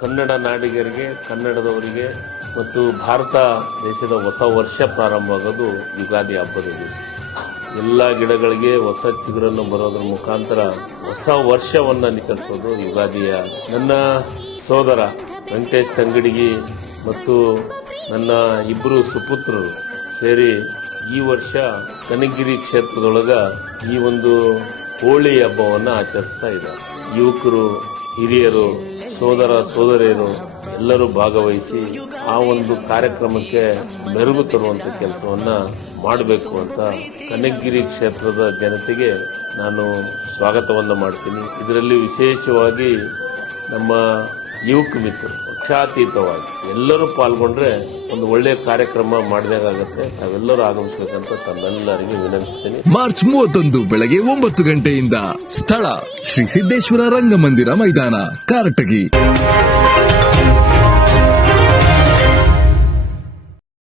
ಕನ್ನಡ ನಾಡಿಗರಿಗೆ, ಕನ್ನಡದವರಿಗೆ ಮತ್ತು ಭಾರತ ದೇಶದ ಹೊಸ ವರ್ಷ ಪ್ರಾರಂಭ ಆಗೋದು ಯುಗಾದಿ ಹಬ್ಬದ ದಿವಸ. ಎಲ್ಲ ಗಿಡಗಳಿಗೆ ಹೊಸ ಚಿಗುರನ್ನು ಬರೋದ್ರ ಮುಖಾಂತರ ಹೊಸ ವರ್ಷವನ್ನು ನಿಚರಿಸೋದು ಯುಗಾದಿಯ ನನ್ನ ಸೋದರ ವೆಂಕಟೇಶ್ ತಂಗಡಿಗಿ ಮತ್ತು ನನ್ನ ಇಬ್ಬರು ಸುಪುತ್ರರು ಸೇರಿ ಈ ವರ್ಷ ಕನಗಿರಿ ಕ್ಷೇತ್ರದೊಳಗ ಈ ಒಂದು ಹೋಳಿ ಹಬ್ಬವನ್ನು ಆಚರಿಸ್ತಾ ಇದ್ದಾರೆ. ಯುವಕರು, ಹಿರಿಯರು ಸೋದರ ಸೋದರಿಯರು ಎಲ್ಲರೂ ಭಾಗವಹಿಸಿ ಆ ಒಂದು ಕಾರ್ಯಕ್ರಮಕ್ಕೆ ಮೆರುಗು ತರುವಂತ ಕೆಲಸವನ್ನ ಮಾಡಬೇಕು ಅಂತ ಕನಗಿರಿ ಕ್ಷೇತ್ರದ ಜನತೆಗೆ ನಾನು ಸ್ವಾಗತವನ್ನು ಮಾಡ್ತೀನಿ. ಇದರಲ್ಲಿ ವಿಶೇಷವಾಗಿ ನಮ್ಮ ಯುವಕ ಮಿತ್ರರು, ಪಕ್ಷಾತೀತವಾಗಿ ಎಲ್ಲರೂ ಪಾಲ್ಗೊಂಡ್ರೆ ಒಂದು ಒಳ್ಳೆಯ ಕಾರ್ಯಕ್ರಮ ಮಾಡಿದಾಗತ್ತೆ ನಾವೆಲ್ಲರೂ ಆಗಮಿಸಬೇಕಂತ ತಮ್ಮೆಲ್ಲರಿಗೂ ವಿನಂತಿಸ್ತೀನಿ. ಮಾರ್ಚ್ ಮೂವತ್ತೊಂದು ಬೆಳಗ್ಗೆ ಒಂಬತ್ತು ಗಂಟೆಯಿಂದ ಸ್ಥಳ ಶ್ರೀ ಸಿದ್ದೇಶ್ವರ ರಂಗಮಂದಿರ ಮೈದಾನ, ಕಾರಟಗಿ.